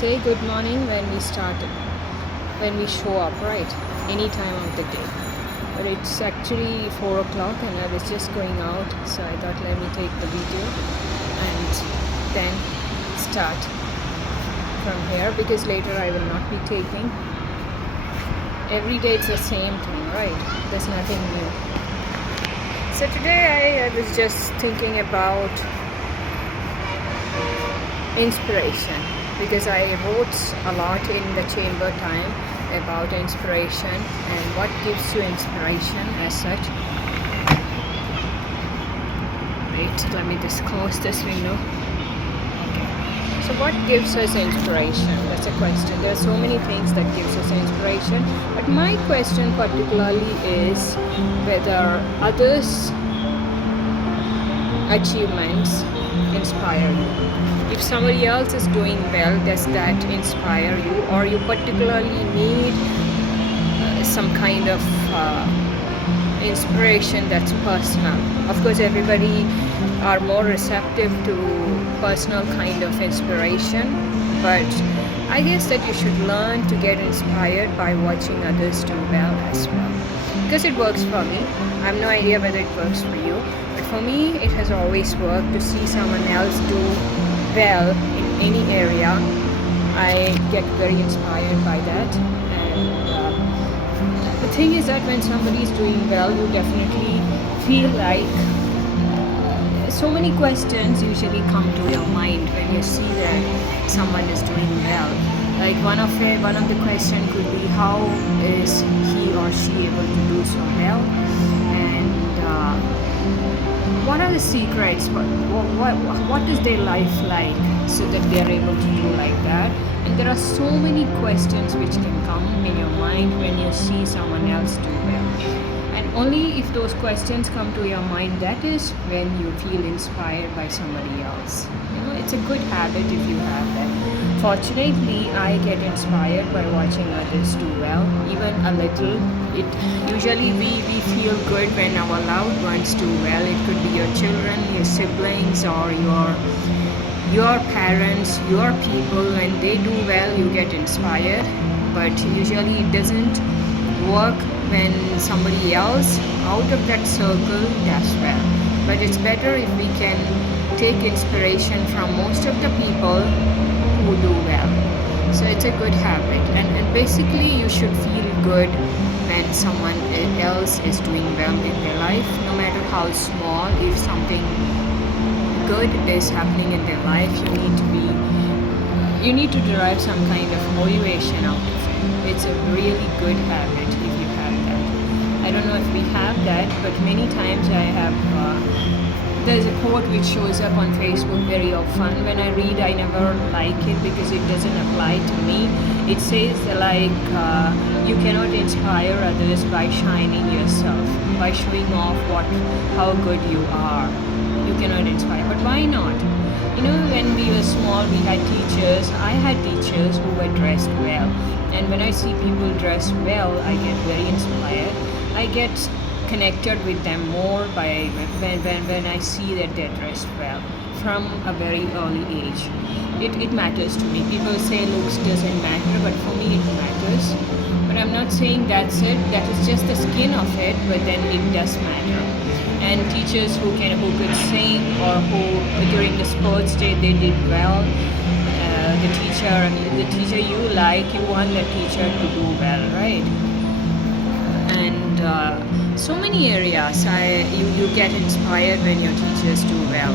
say good morning when we start, when we show up, right? Any time of the day. But it's actually 4 o'clock and I was just going out, so I thought let me take the video and then start from here, because later I will not be taking. Every day it's the same thing, right? There's nothing new. So today I was just thinking about inspiration, because I wrote a lot in the chamber time about inspiration and what gives you inspiration as such. Wait, let me just close this window. Okay. So what gives us inspiration? That's a question. There are so many things that gives us inspiration, but my question particularly is whether others' achievements inspire you. If somebody else is doing well, does that inspire you, or you particularly need some kind of inspiration that's personal? Of course, everybody are more receptive to personal kind of inspiration, but I guess that you should learn to get inspired by watching others do well as well, because it works for me. I have no idea whether it works for you, but for me it has always worked. To see someone else do well in any area, I get very inspired by that. And the thing is that when somebody is doing well, you definitely feel like so many questions usually come to your mind when you see that someone is doing well. Like one of the question could be, how is he or she able to do so well, and what are the secrets? What is their life like so that they are able to do like that? And there are so many questions which can come in your mind when you see someone else do well. And only if those questions come to your mind, that is when you feel inspired by somebody else. It's a good habit if you have that. Fortunately, I get inspired by watching others do well, even a little. It usually we feel good when our loved ones do well. It could be your children, your siblings, or your parents, your people. When they do well, you get inspired. But usually it doesn't work when somebody else out of that circle does well. But it's better if we can take inspiration from most of the people who do well. So it's a good habit, and basically you should feel good when someone else is doing well in their life, no matter how small. If something good is happening in their life, you need to derive some kind of motivation out of it. It's a really good habit if you have that. I don't know if we have that, but many times I have there's a quote which shows up on Facebook very often. When I read, I never like it because it doesn't apply to me. It says like, you cannot inspire others by shining yourself, by showing off how good you are. You cannot inspire. But why not? When we were small, we had teachers. I had teachers who were dressed well. And when I see people dress well, I get very inspired. I get connected with them more by when I see that they're dressed well from a very early age. It matters to me. People say looks doesn't matter, but for me it matters. But I'm not saying that's it. That is just the skin of it, but then it does matter. And teachers who could sing, or who during the sports day they did well. The teacher you like, you want the teacher to do well, right? And so many areas you get inspired when your teachers do well.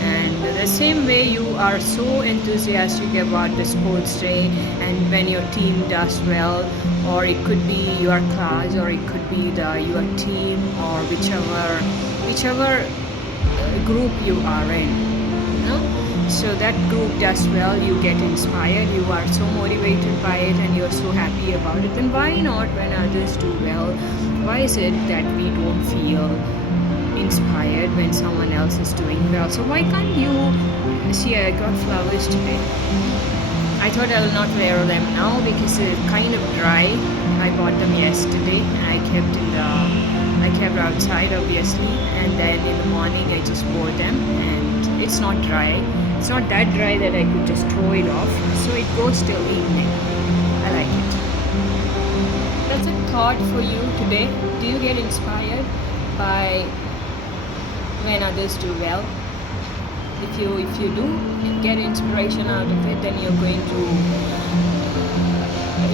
And the same way you are so enthusiastic about the sports day, and when your team does well, or it could be your class, or it could be your team, or whichever group you are in. So that group does well, you get inspired, you are so motivated by it, and you're so happy about it. Then why not when others do well? Why is it that we don't feel inspired when someone else is doing well? So why can't you see? I got flowers today. I thought I will not wear them now because it's kind of dry. I bought them yesterday and I kept outside obviously, and then in the morning I just wore them, and it's not dry. It's not that dry that I could just throw it off. so it goes till evening. I like it. That's a thought for you today. Do you get inspired by when others do well? If you do get inspiration out of it, then you're going to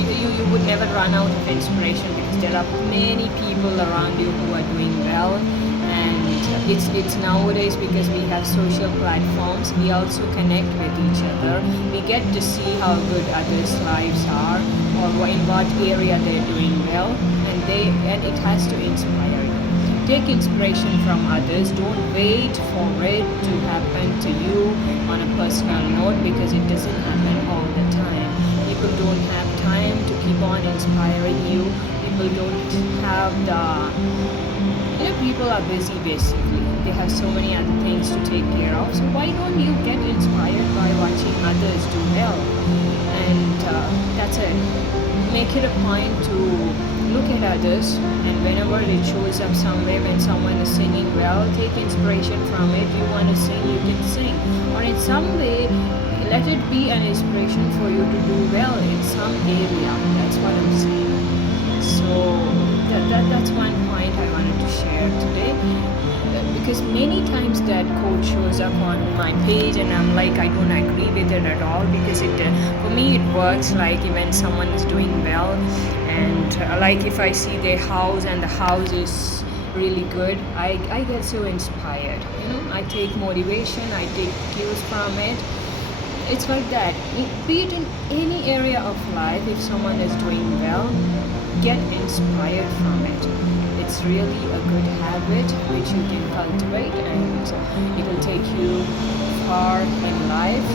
you would never run out of inspiration, because there are many people around you who are doing well. And it's nowadays, because we have social platforms, we also connect with each other. We get to see how good others' lives are, or in what area they're doing well, and it has to inspire you. Take inspiration from others. Don't wait for it to happen to you on a personal note, because it doesn't happen all the time. People don't have time to keep on inspiring you. People don't have people are busy basically. They have so many other things to take care of. So why don't you get inspired by watching others do well? And that's it. Make it a point to look at others, and whenever it shows up somewhere, when someone is singing well, take inspiration from it. You want to sing, you can sing, or in some way let it be an inspiration for you to do well in some area. That's what I'm saying. So that's one point I wanted to share today, because many times that quote shows up on my page and I'm like, I don't agree with it at all, because it for me it works like when someone is doing well, and like if I see their house and the house is really good, I get so inspired. I take motivation, I take cues from it. It's like that. Be it in any area of life, if someone is doing well, get inspired from it. It's really a good habit which you can cultivate, and it will take you far in life.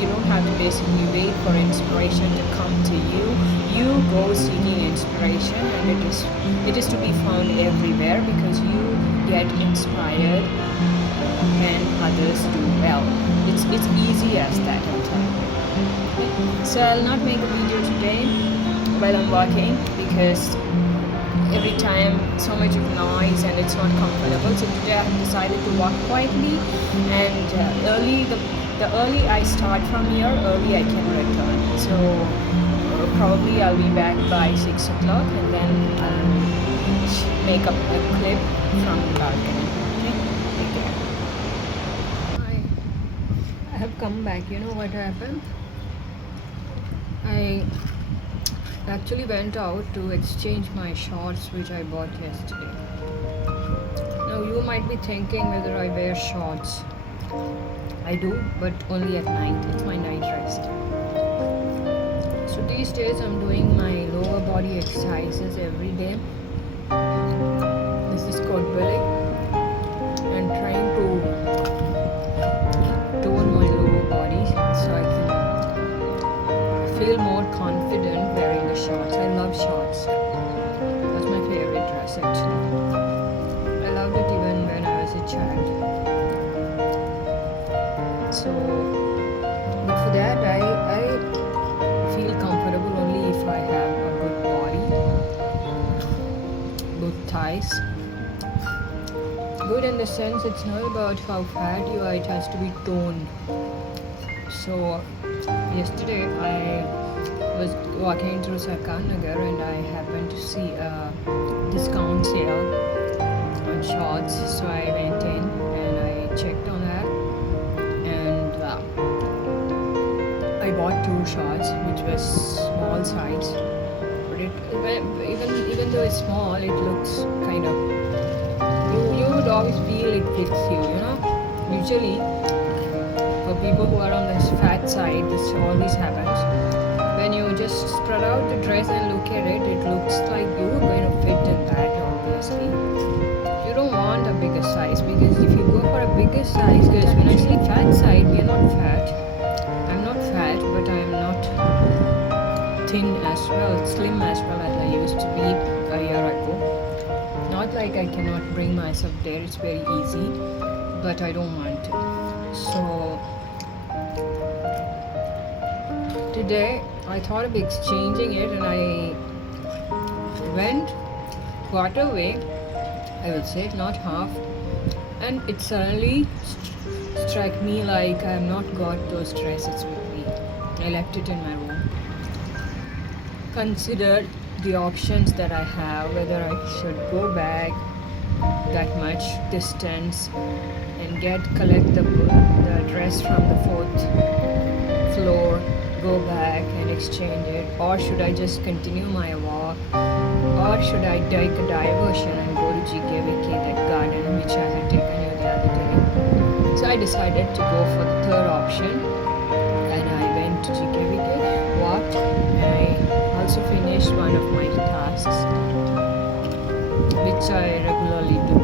You don't have to basically wait for inspiration to come to you. You go seeking inspiration, and it is to be found everywhere, because you get inspired when others do well. It's easy as that, I'm telling you. Okay? So I'll not make a video today while I'm walking, because every time so much of noise and it's not comfortable. So today I have decided to walk quietly, and the early I start from here, early I can return. So probably I'll be back by 6 o'clock, and then I'll make up a clip from the balcony. Okay? Take care. I have come back. You know what happened? I actually went out to exchange my shorts which I bought yesterday. Now you might be thinking whether I wear shorts. I do, but only at night. It's my night rest. So these days I'm doing my lower body exercises every day. This is quad belly, and trying to tone my lower body so I can feel more confident wearing the shorts. I love shorts. That's my favorite dress actually. I loved it even when I was a child. So, but for that I feel comfortable only if I have a good body, good thighs. Good in the sense it's not about how fat you are, it has to be toned. So yesterday I was walking through Sarkar Nagar, and I happened to see a discount sale on shorts. So I went in and I checked on that, and I bought 2 shorts which was small size. But even though it's small, it looks kind of, you would always feel it fits you, Usually for people who are on the fat side, this always happens. When you just spread out the dress and look at it, it looks like you're going to fit in that, obviously. You don't want a bigger size, because if you go for a bigger size, because when I say fat side, we are not fat. I'm not fat, but I'm not thin as well, slim as well as I used to be a year ago. Not like I cannot bring myself there, it's very easy, but I don't want to. So today I thought of exchanging it, and I went quarter way, I will say, not half, and it suddenly struck me like I have not got those dresses with me. I left it in my room. Considered the options that I have, whether I should go back that much distance and collect the dress from the fourth floor, go back and exchange it, or should I just continue my walk, or should I take a diversion and go to GKVK, that garden which I had taken you the other day. So I decided to go for the third option, and I went to GKVK, walked, and I also finished one of my tasks which I regularly do.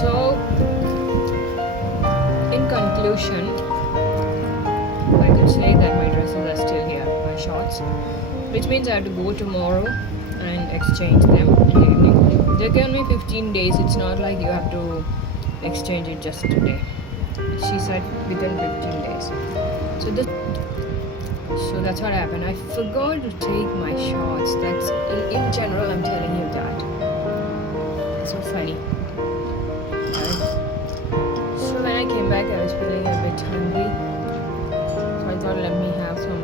So in conclusion, I could say that my dresses are still here, my shorts, which means I have to go tomorrow and exchange them in the evening. They gave me 15 days. It's not like you have to exchange it just today. She said within 15 days. So that's what happened. I forgot to take my shorts. That's in general, I'm telling you that. It's so funny. Right? So when I came back, I was feeling a bit hungry. So I thought, let me have some.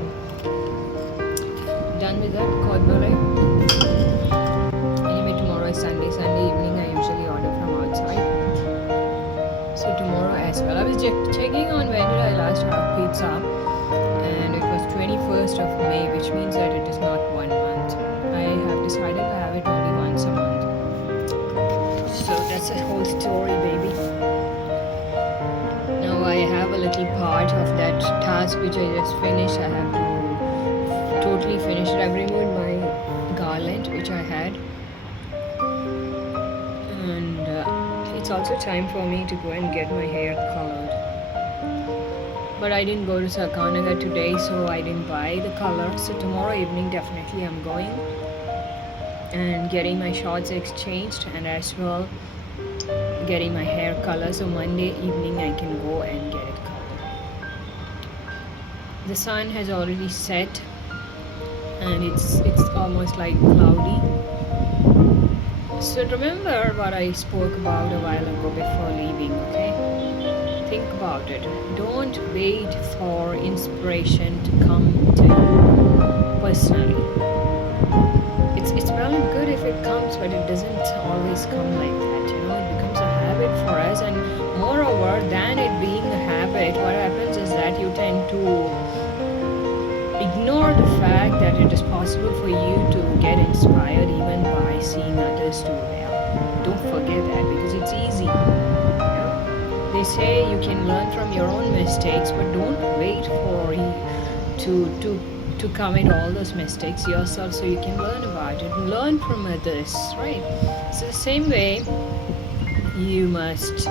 Done with that, cordbole. Anyway, tomorrow is Sunday. Sunday evening, I usually order from outside. So tomorrow as well. I was checking on when did I last have pizza, and it was 21st of May, which means that it is not 1 month. I have decided to have it only once a month. So that's the whole story, baby. Now I have a little part of that task which I just finished. I have to totally finish it. I've removed my garland which I had, and it's also time for me to go and get my hair colored. But I didn't go to Sarkanagar today, so I didn't buy the color. So tomorrow evening definitely I'm going and getting my shorts exchanged, and as well getting my hair color, so Monday evening I can go and get it colored. The sun has already set, and it's almost like cloudy. So remember what I spoke about a while ago before leaving, okay? Think about it. Don't wait for inspiration to come to you personally. It's well and good if it comes, but it doesn't always come like that, you know. It becomes a habit for us, and moreover than it being a habit, what happens is that you tend to ignore the fact that it is possible for you to get inspired even by seeing others do well. Don't forget that, because it's easy. They say you can learn from your own mistakes, but don't wait for you to commit all those mistakes yourself, so you can learn about it and learn from others, right? So the same way, you must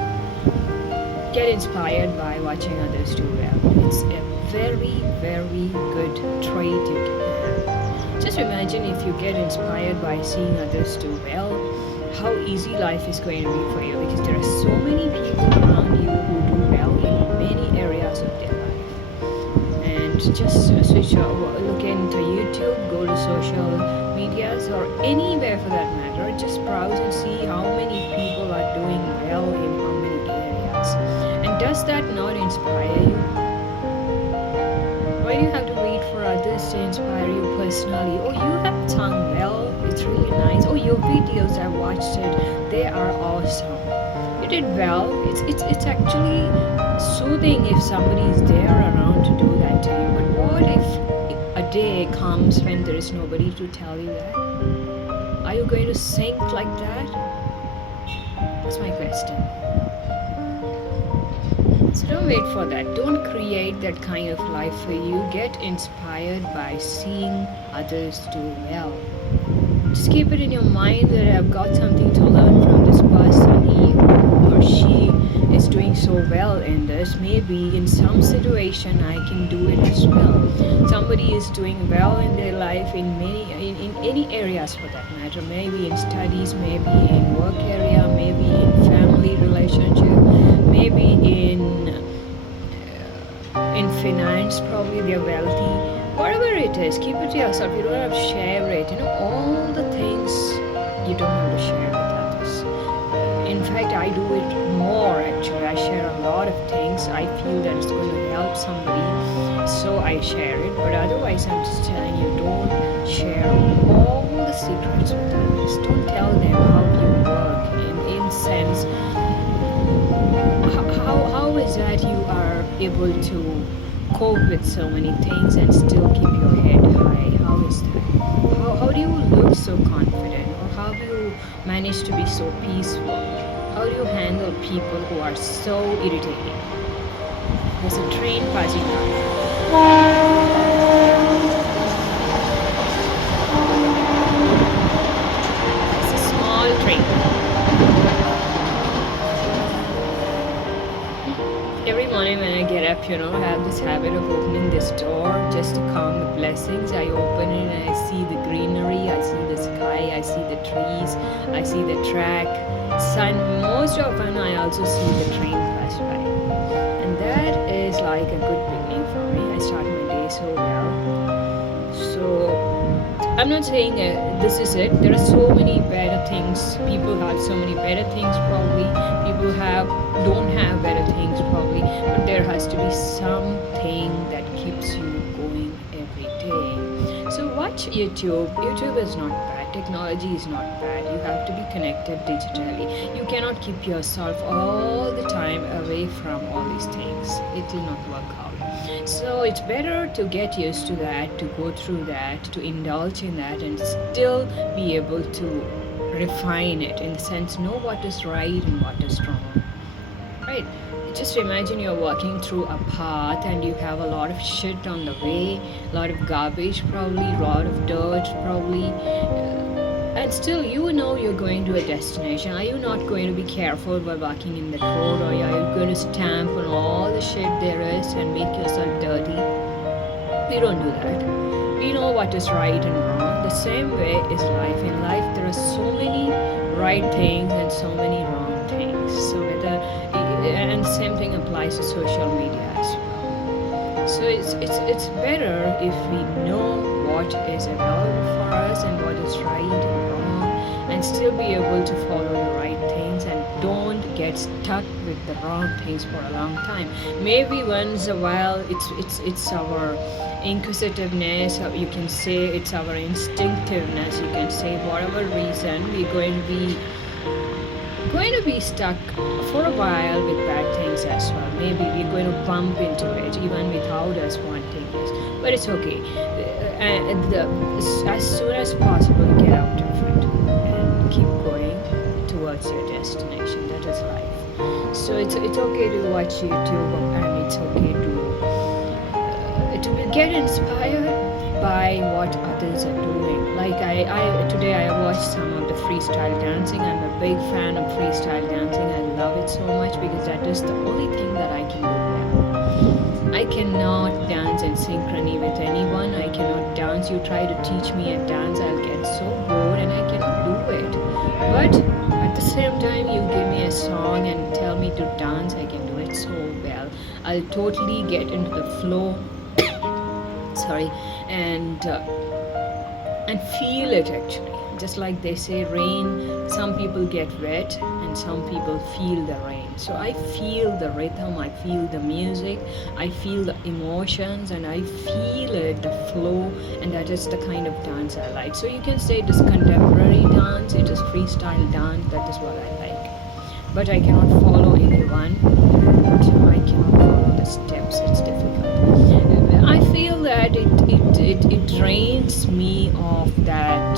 get inspired by watching others do well. It's a very, very good trait you can have. Just imagine if you get inspired by seeing others do well, how easy life is going to be for you, because there are so many people around you who do well in many areas of their life. And just switch over, look into YouTube, go to social medias, or anywhere for that matter. Just browse and see how many people are doing well in how many areas. And does that not inspire you? Why do you have to wait for others to inspire you personally? Oh, you have sung well, it's really nice. Oh, your videos, I watched it, they are awesome. You did well. It's actually soothing if somebody is there around to do that to you. But what if a day comes when there is nobody to tell you that? Are you going to sink like that? That's my question. So don't wait for that. Don't create that kind of life for you. Get inspired by seeing others do well. Just keep it in your mind that I've got something to learn from this person. He or she is doing so well in this. Maybe in some situation I can do it as well. Somebody is doing well in their life in any areas for that matter. Maybe in studies, maybe in work area, maybe in family relationship, maybe in finance. Probably they're wealthy. Whatever it is, keep it to yourself. You don't have to share it. You know, all the things you don't have to share with others. In fact, I do it more actually. I share a lot of things. I feel that it's going to help somebody, so I share it. But otherwise, I'm just telling you, don't share all the secrets with others. Don't tell them how you work. In sense, how is that you are able to cope with so many things and still keep your head high? How is that? How do you look so confident, or how do you manage to be so peaceful? How do you handle people who are so irritating? There's a train passing by. It's a small train. Every morning when I get up, I have this habit of opening this door just to count the blessings. I open it and I see the greenery, I see the sky, I see the trees, I see the track, sun. Most often, I also see the train pass by. And that is like a good beginning for me. I start my day so well. So I'm not saying this is it. There are so many better things. People have so many better things probably. People don't have better things probably. But there has to be something that keeps you going every day. So watch YouTube. YouTube is not bad. Technology is not bad. You have to be connected digitally. You cannot keep yourself all the time away from all these things. It will not work out. So it's better to get used to that, to go through that, to indulge in that, and still be able to refine it, in the sense know what is right and what is wrong. Right? Just imagine you're walking through a path and you have a lot of shit on the way, a lot of garbage probably, a lot of dirt probably, and still you're going to a destination. Are you not going to be careful while walking in the road, or are you going to stamp on all the shit there is and make yourself dirty? We don't do that. We know what is right and wrong. The same way is life. In life, there are so many right things and so many wrong things. And same thing applies to social media as well. So it's better if we know what is available for us and what is right and wrong, and still be able to follow the right things, and don't get stuck with the wrong things for a long time. Maybe once a while, it's our inquisitiveness, or you can say it's our instinctiveness, you can say whatever reason, we're going to be stuck for a while with bad things as well. Maybe we're going to bump into it even without us wanting this, but it's okay. As soon as possible, get out of it and keep going towards your destination. That is life. So it's okay to watch YouTube, and it's okay to get inspired by what others are doing. Like today I watched some of the freestyle dancing. I'm a big fan of freestyle dancing. I love it so much because that is the only thing that I can do well. I cannot dance in synchrony with anyone. I cannot dance. You try to teach me a dance, I'll get so bored and I cannot do it. But at the same time, you give me a song and tell me to dance, I can do it so well. I'll totally get into the flow. Sorry, and feel it actually. Just like they say, rain, some people get wet and some people feel the rain. So I feel the rhythm, I feel the music, I feel the emotions, and I feel it, the flow, and that is the kind of dance I like. So you can say it is contemporary dance, it is freestyle dance, that is what I like. But I cannot follow anyone, and I cannot follow the steps, it's difficult. I feel that it drains me of that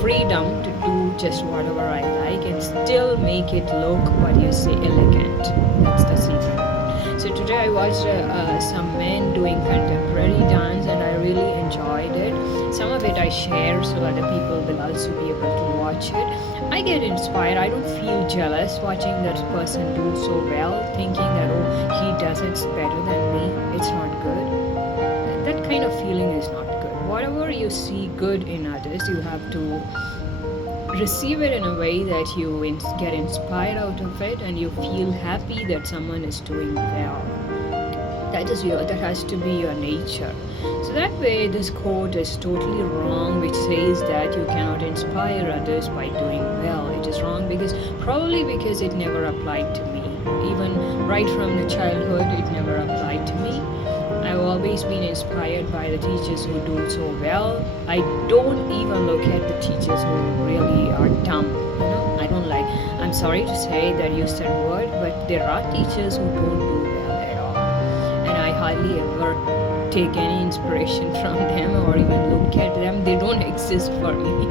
freedom to do just whatever I like and still make it look, what you say, elegant. That's the secret. So today I watched some men doing contemporary dance, and I really enjoyed it. Some of it I share so other people will also be able to watch it. I get inspired. I don't feel jealous watching that person do so well, thinking that, oh, he does it better than me. It's not good. That kind of feeling is not good. Whatever you see good in others, you have to receive it in a way that you get inspired out of it and you feel happy that someone is doing well. That has to be your nature. So that way this quote is totally wrong, which says that you cannot inspire others by doing well. It is wrong because probably because it never applied to me. Even right from the childhood it never applied to me. I've always been inspired by the teachers who do so well. I don't even look at the teachers who really are dumb. I don't like, I'm sorry to say that use that word, but there are teachers who don't do well at all. And I hardly ever take any inspiration from them or even look at them. They don't exist for me.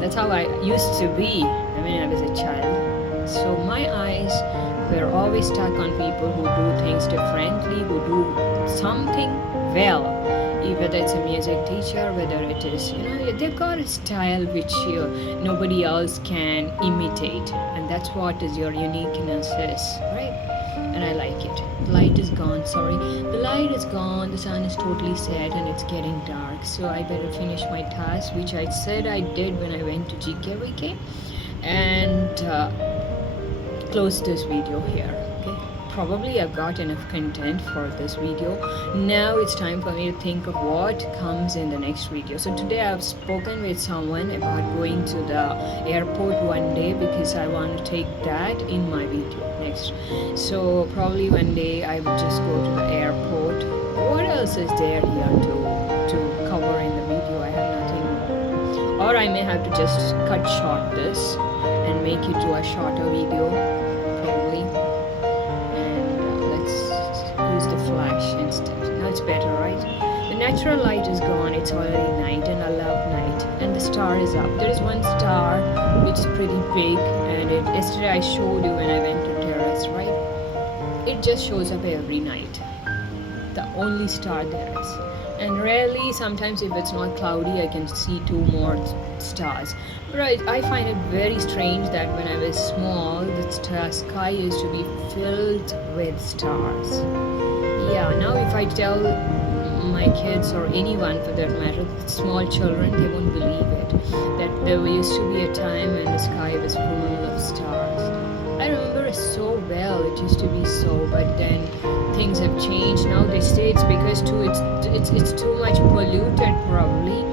That's how I used to be when I was a child. So my eyes were always stuck on people who do things differently, who do something well. Whether it's a music teacher, whether it is, they've got a style which nobody else can imitate, and that's what is your uniqueness is, right? And I like it. The light is gone, sorry. The light is gone, the sun is totally set, and it's getting dark. So I better finish my task, which I said I did when I went to GKVK, and close this video here. Okay, probably I've got enough content for this video. Now it's time for me to think of what comes in the next video. So today I've spoken with someone about going to the airport one day because I want to take that in my video next. So probably one day I would just go to the airport. What else is there here to cover in the video? I have nothing more. Or I may have to just cut short this and make it to a shorter video, probably. And let's use the flash instead. Now it's better, right? The natural light is gone, it's already night, and I love night. And the star is up. There is one star which is pretty big, and yesterday I showed you when I went to terrace, right? It just shows up every night. The only star there is. And rarely, sometimes if it's not cloudy, I can see 2 more stars. But I find it very strange that when I was small, the sky used to be filled with stars. Yeah, now if I tell my kids or anyone for that matter, small children, they won't believe it. That there used to be a time when the sky was full of stars. I remember it so well. It used to be so, but then things have changed. Now they say it's because it's too much polluted probably,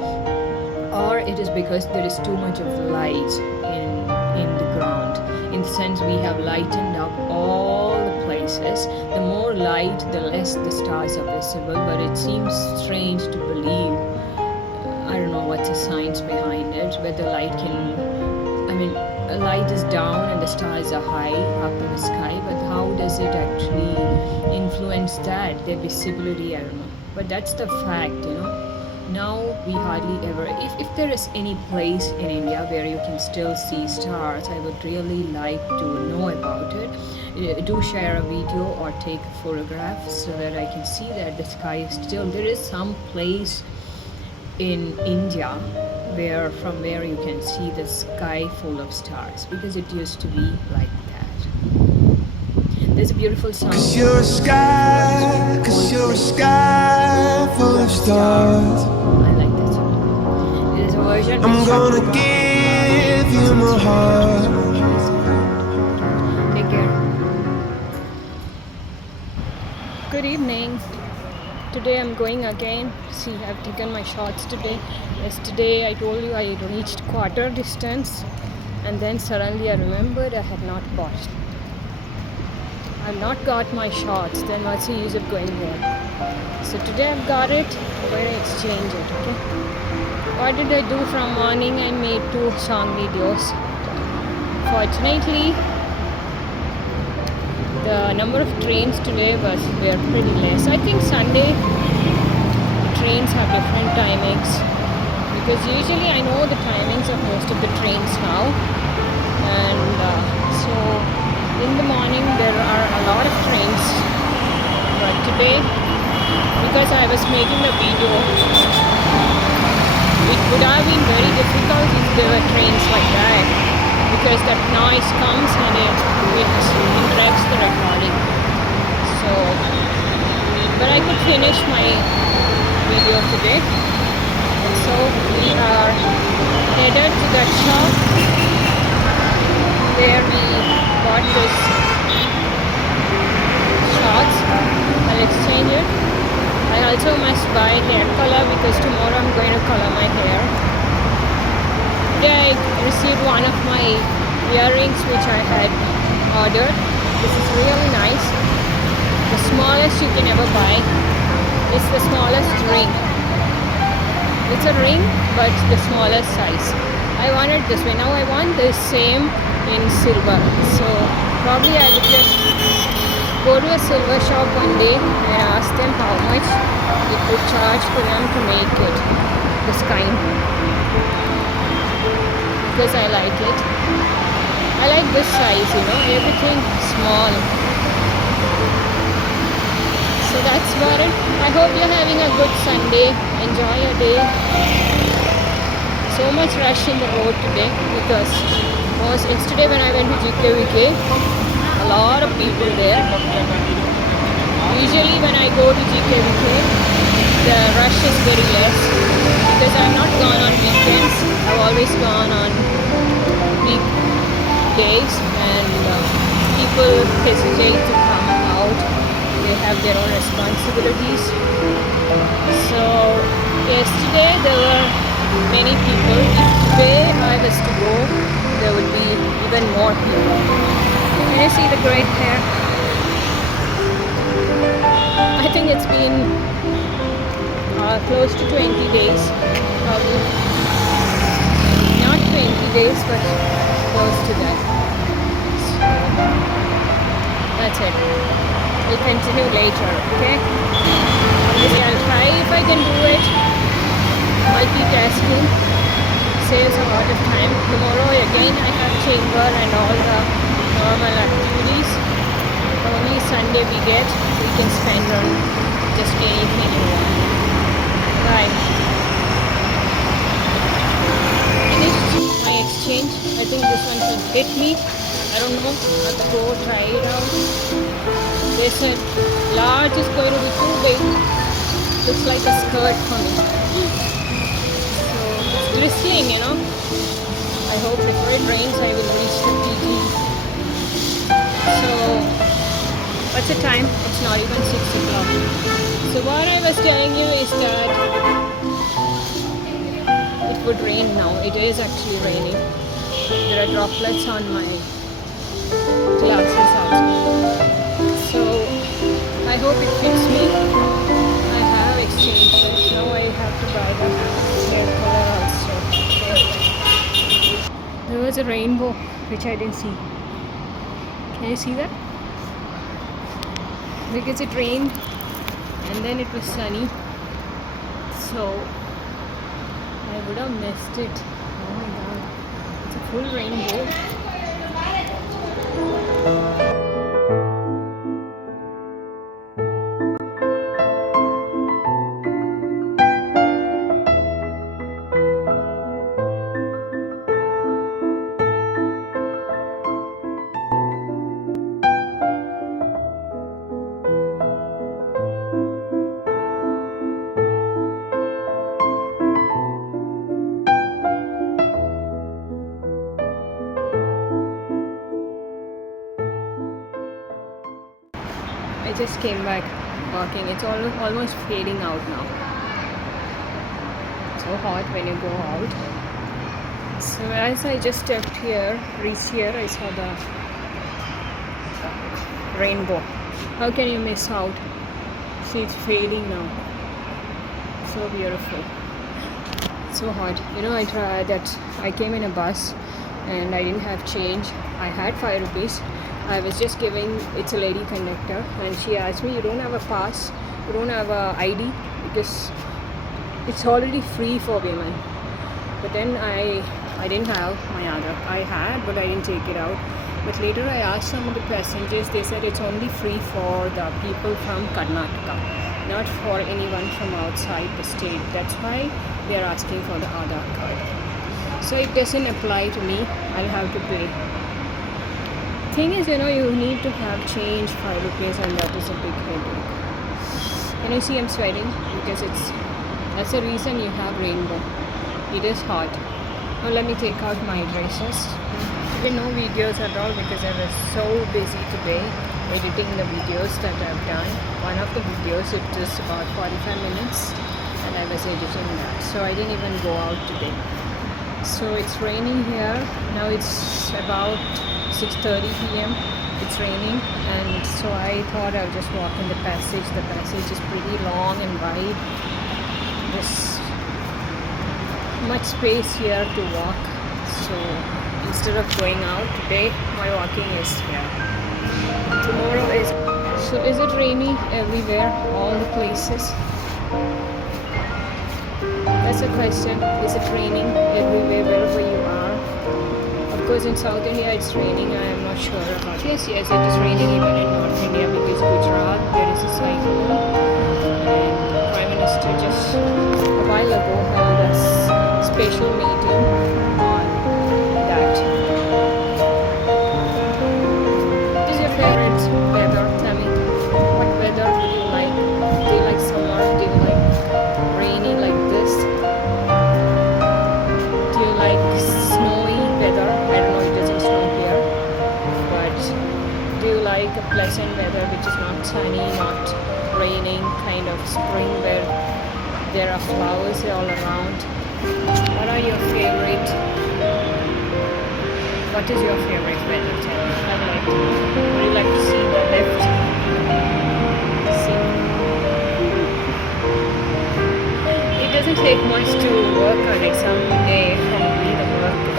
or it is because there is too much of light in the ground. In the sense we have lightened up all the places. The more light, the less the stars are visible. But it seems strange to believe. I don't know what's the science behind it. Whether light light is down and the stars are high up in the sky, but how does it actually influence that, their visibility? I don't know, but that's the fact. Now we hardly ever, if there is any place in India where you can still see stars, I would really like to know about it. Do share a video or take a photograph so that I can see that the sky is still, there is some place in India from where you can see the sky full of stars, because it used to be like that. There's a beautiful song. Cause you're a sky full of stars. I like that song. There's a version. I'm gonna give you my heart. Take care. Good evening. Today I'm going again. See, I've taken my shots today. Yesterday I told you I reached quarter distance, and then suddenly I remembered I had not got my shots. Then what's the use of going there? So today I've got it. I'm going to exchange it. Okay. What did I do from morning? I made 2 song videos. Fortunately, the number of trains today were pretty less. I think Sunday trains have different timings, because usually I know the timings of most of the trains now, and so in the morning there are a lot of trains, but today, because I was making a video, it would have been very difficult if there were trains like that, because that noise comes and it interrupts the recording. So, but I could finish my video today. So we are headed to that shop where we bought this shots. I'll exchange it. I also must buy hair color because tomorrow I'm going to color my hair. Today I received one of my earrings which I had ordered. This is really nice. The smallest you can ever buy. It's the smallest ring. It's a ring but the smallest size. I wanted this way. Now I want the same in silver. So probably I would just go to a silver shop one day and ask them how much it would charge for them to make it this kind, because I like it. I like this size, everything small. So that's about it. I hope you're having a good Sunday. Enjoy your day. So much rush in the road today because yesterday when I went to GKVK, a lot of people there. Usually when I go to GKVK, the rush is very less because I'm not gone on weekends. I've always gone on weekdays, and people hesitate to come out. They have their own responsibilities. So yesterday there were many people. If today I was to go, there would be even more people. Can you see the great hair? I think it's been close to 20 days, probably. Not 20 days, but close to that. So, that's it. We'll continue later, okay? Obviously, I'll try if I can do it. Multitasking saves a lot of time. Tomorrow again I have chamber and all the normal activities. Only Sunday we can spend on just anything you want. Bye. Finished my exchange. I think this one should fit me. I don't know. I'll have to go try it out. They said large is going to be too big. Looks like a skirt for me. So it's glistening, I hope before it rains I will reach the PG. So what's the time? It's not even 6 o'clock. So what I was telling you is that it would rain now. It is actually raining. There are droplets on my glasses also. So I hope it fits me. I have exchanged it. Now I have to buy the hair color also. Okay. There was a rainbow which I didn't see. Can you see that? Because it rained and then it was sunny, so I would have missed it. Oh my god, it's a full rainbow. I just came back walking. It's almost fading out now. So hot when you go out. So as I just stepped here, reached here, I saw the rainbow. How can you miss out? See, it's fading now. So beautiful. So hot. I tried that. I came in a bus and I didn't have change. I had 5 rupees. I was just giving, it's a lady conductor, and she asked me, you don't have a pass, you don't have a ID, because it's already free for women. But then I didn't have my other. I had, but I didn't take it out. But later I asked some of the passengers, they said it's only free for the people from Karnataka, not for anyone from outside the state. That's why they are asking for the Aadhaar card. So it doesn't apply to me. I'll have to pay. Thing is, you need to have change 5 rupees, and that is a big headache. Can you see I'm sweating? Because that's the reason you have rainbow. It is hot. Now let me take out my dresses. There were no videos at all because I was so busy today. editing the videos that I've done. One of the videos, it was about 45 minutes and I was editing that. So I didn't even go out today. So it's raining here. Now it's about 6:30 p.m. It's raining, and so I thought I would just walk in the passage. The passage is pretty long and wide. There's much space here to walk. So instead of going out today, my walking is here. Tomorrow is... So is it raining everywhere, all the places? That's a question. Is it raining everywhere, wherever you are? Of course, in South India it's raining. I am not sure about. Yes, it is raining even in North India, because Gujarat there is a cyclone, and the Prime Minister just a while ago held a special meeting on that. What is your favorite weather? Tell me, what weather do you like? Do you like summer? Do you like rainy like this? Do you like snowy weather? I don't know, it doesn't snow here. But do you like a pleasant weather which is not sunny, not raining, kind of spring where there are flowers all around? What are your favorite? What is your favorite weather? Tell me. I would like to know. Would you like to see the left? See? It doesn't take much to work on it. Someday probably the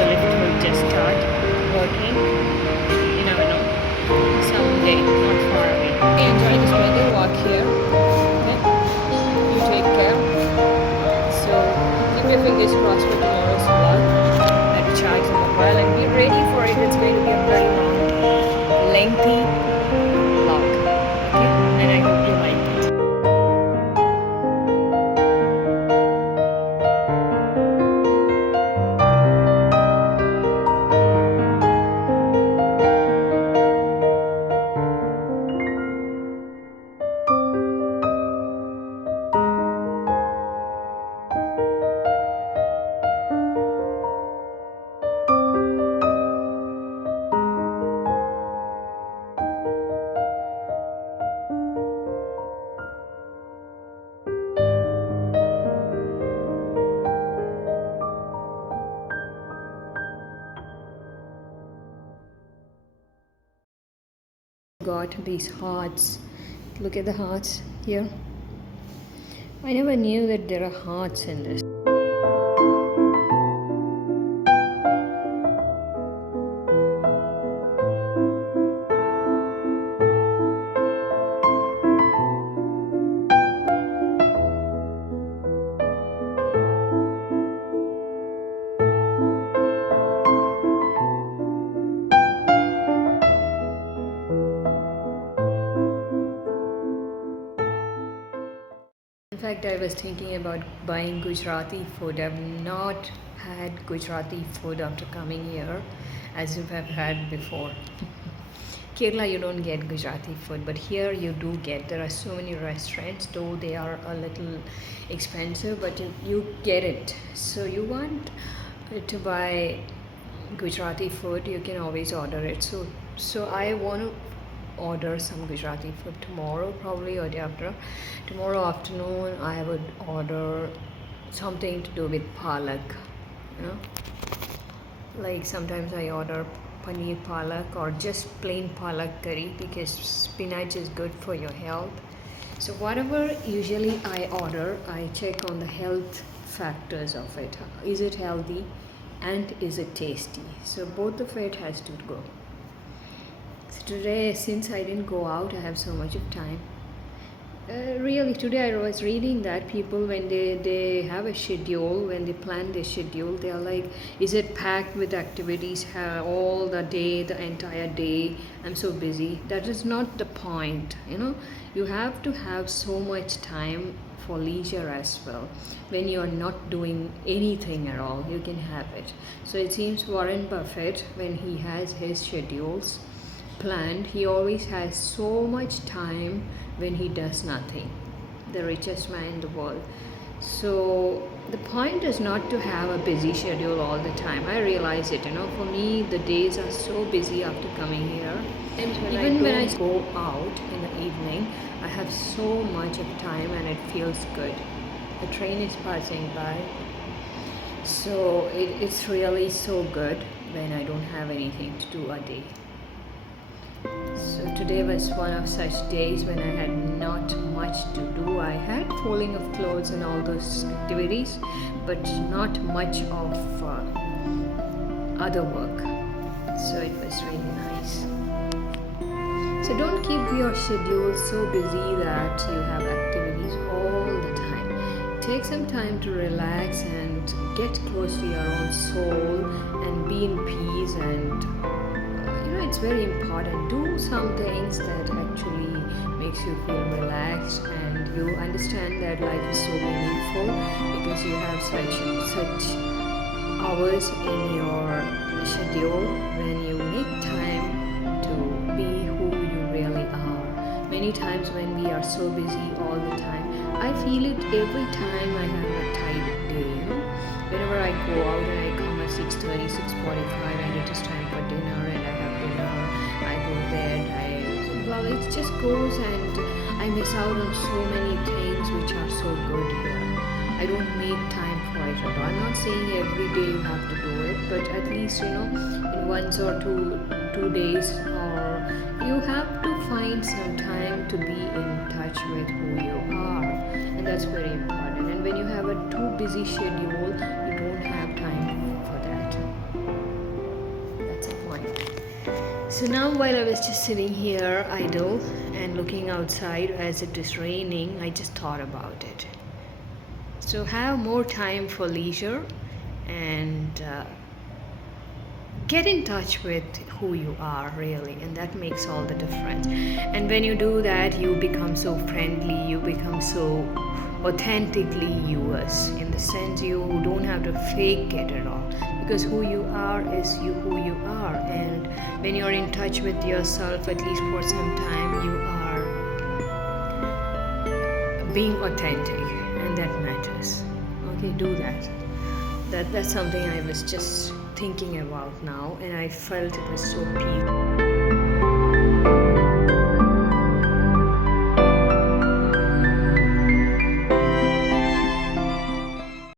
lift will just start working. You never know. Someday, not far away. Enjoy this weather, walk here. Okay? You take care. So keep your fingers crossed for tomorrow's vlog. Let me charge the mobile and be ready for it. It's going to be a very long, lengthy vlog. Okay? And I hope you like it. Got these hearts. Look at the hearts here. I never knew that there are hearts in this. In fact, I was thinking about buying Gujarati food. I've not had Gujarati food after coming here, as you have had before. Kerala, you don't get Gujarati food, but here you do get. There are so many restaurants, though they are a little expensive, but you get it. So you want to buy Gujarati food, you can always order it. So I want to order some Gujarati food tomorrow, probably, or day after. Tomorrow afternoon I would order something to do with palak, you know, like sometimes I order paneer palak or just plain palak curry, because spinach is good for your health. So whatever usually I order, I check on the health factors of it. Is it healthy and is it tasty? So both of it has to go. So today, since I didn't go out, I have so much of time. Really, today I was reading that people, when they have a schedule, when they plan their schedule, they are like, is it packed with activities all the day, the entire day? I'm so busy. That is not the point, you know. You have to have so much time for leisure as well. When you are not doing anything at all, you can have it. So it seems Warren Buffett, when he has his schedules planned, he always has so much time when he does nothing. The richest man in the world. So the point is not to have a busy schedule all the time. I realize it, for me, the days are so busy after coming here. And even when I go out in the evening, I have so much of time and it feels good. The train is passing by. So it's really so good when I don't have anything to do a day. So today was one of such days when I had not much to do. I had folding of clothes and all those activities, but not much of other work. So it was really nice. So don't keep your schedule so busy that you have activities all the time. Take some time to relax and get close to your own soul and be in peace, and it's very important. Do some things that actually makes you feel relaxed and you understand that life is so meaningful because you have such hours in your schedule when you make time to be who you really are. Many times when we are so busy all the time, I feel it every time I have a tight day. Whenever I go out and I come at 6:30, 6:45, and it is time for dinner and I have dinner, I go to bed, it just goes and I miss out on so many things which are so good here. I don't make time for it at all. I'm not saying every day you have to do it, but at least in once or two days, or you have to find some time to be in touch with who you are, and that's very important. And when you have a too busy schedule, you don't have time for that. That's the point. So now while I was just sitting here idle and looking outside as it is raining, I just thought about it. So have more time for leisure and get in touch with who you are really, and that makes all the difference. And when you do that, you become so friendly, you become so authentically yours, in the sense you don't have to fake it at all, because who you are is who you are. And when you're in touch with yourself, at least for some time, you are being authentic, and that matters. Okay, do that. That's something I was just thinking about now, and I felt it was so peaceful.